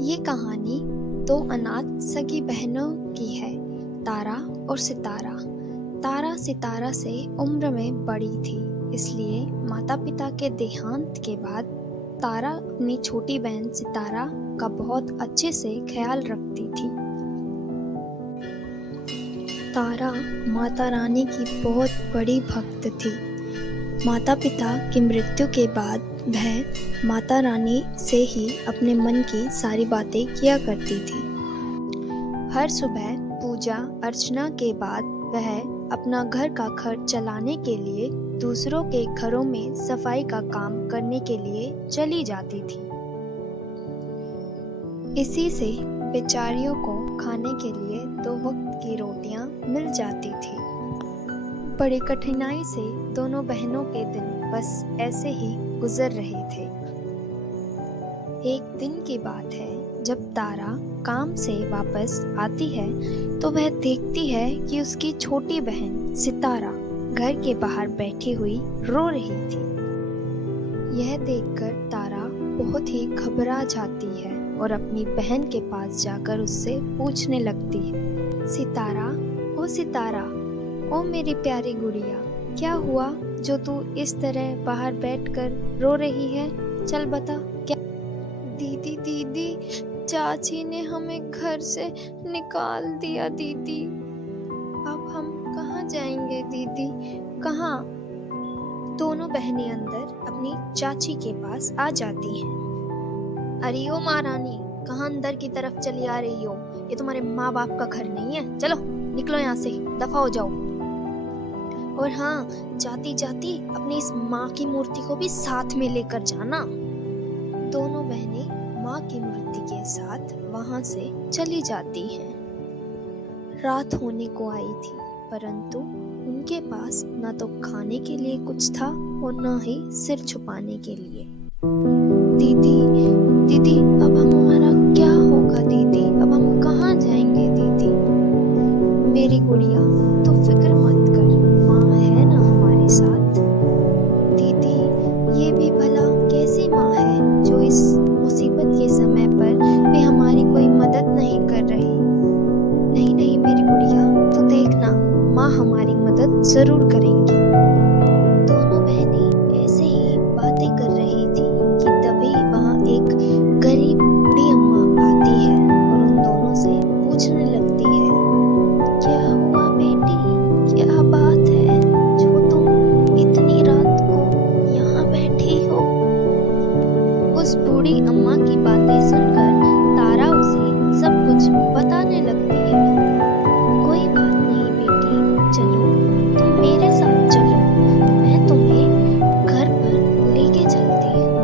ये कहानी दो अनाथ सगी बहनों की है, तारा और सितारा। तारा सितारा से उम्र में बड़ी थी, इसलिए माता पिता के देहांत के बाद तारा अपनी छोटी बहन सितारा का बहुत अच्छे से ख्याल रखती थी। तारा माता रानी की बहुत बड़ी भक्त थी। माता पिता की मृत्यु के बाद वह माता रानी से ही अपने मन की सारी बातें किया करती थी। हर सुबह पूजा अर्चना के बाद वह अपना घर का खर्च चलाने के लिए दूसरों के घरों में सफाई का काम करने के लिए चली जाती थी। इसी से बेचारियों को खाने के लिए 2 वक्त की रोटियां मिल जाती थी। बड़ी कठिनाई से दोनों बहनों के दिन बस ऐसे ही गुजर रहे थे। एक दिन की बात है, जब तारा काम से वापस आती है तो वह देखती है कि उसकी छोटी बहन सितारा घर के बाहर बैठी हुई रो रही थी। यह देखकर तारा बहुत ही घबरा जाती है और अपनी बहन के पास जाकर उससे पूछने लगती है, सितारा, ओ मेरी प्यारी गुड़िया, क्या हुआ जो तू इस तरह बाहर बैठकर रो रही है? चल बता क्या? दीदी, चाची ने हमें घर से निकाल दिया दीदी। अब हम कहाँ जाएंगे दीदी, कहाँ? दोनों बहनें अंदर अपनी चाची के पास आ जाती हैं। अरे ओ महारानी, कहाँ अंदर की तरफ चली आ रही हो? ये तुम्हारे माँ बाप का घर नहीं है, चलो निकलो यहाँ से, दफा हो जाओ। और हाँ, जाती जाती अपनी इस माँ की मूर्ति को भी साथ में लेकर जाना। दोनों बहनें माँ की मूर्ति के साथ वहां से चली जाती हैं। रात होने को आई थी, परंतु उनके पास न तो खाने के लिए कुछ था और न ही सिर छुपाने के लिए। दीदी, अब हमारा क्या होगा दीदी? अब हम कहाँ जाएंगे दीदी? मेरी गुड़िया, तो फिक्र मत कर, माँ है ना हमारे साथ। दीदी, ये भी भला कैसी माँ है जो इस मुसीबत के समय पर भी हमारी कोई मदद नहीं कर रही? नहीं मेरी गुड़िया, तू देखना, माँ हमारी मदद जरूर करेंगी। दोनों बहनें ऐसे ही बातें कर रही थी कि तभी वहाँ एक गरीब बूढ़ी अम्मा आती है और उन दोनों से पूछने लगती है, क्या हुआ बेटी, क्या बात है जो तुम इतनी रात को यहाँ बैठी हो? उस बूढ़ी अम्मा की बातें सुनकर तारा उसे सब कुछ बताने लगती है। कोई बात नहीं बेटी, चलो तुम मेरे साथ चलो, मैं तुम्हें घर पर लेके चलती हूँ।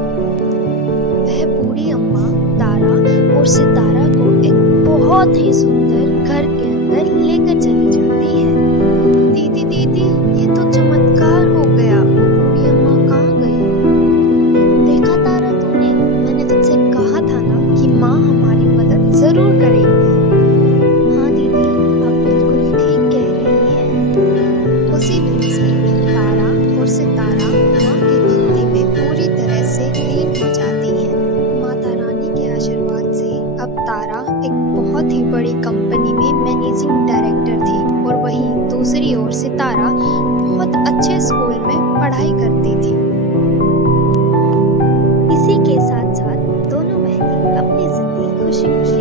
वह बूढ़ी अम्मा तारा और सितारा को एक बहुत ही सुंदर घर के अंदर लेकर चली जाती है। दीदी, ये तो चमत्कार हो गया, बूढ़ी अम्मा कहाँ गई? देखा तारा तूने, मैंने तुझसे कहा था ना कि माँ हमारी मदद जरूर करेगी। हाँ दीदी, आप बिल्कुल ठीक कह रही हैं। उसी दिन से तारा और सितारा माँ की भक्ति में पूरी तरह से लीन हो जाती हैं। माता रानी के आशीर्वाद से अब तारा एक बहुत ही बड़ी कंपनी में मैनेजिंग डायरेक्टर थी और वहीं दूसरी ओर सितारा बहुत अच्छे स्कूल में पढ़ाई करती थी। इसी के साथ साथ दोनों बहनें अपनी जिंदगी खुशी खुशी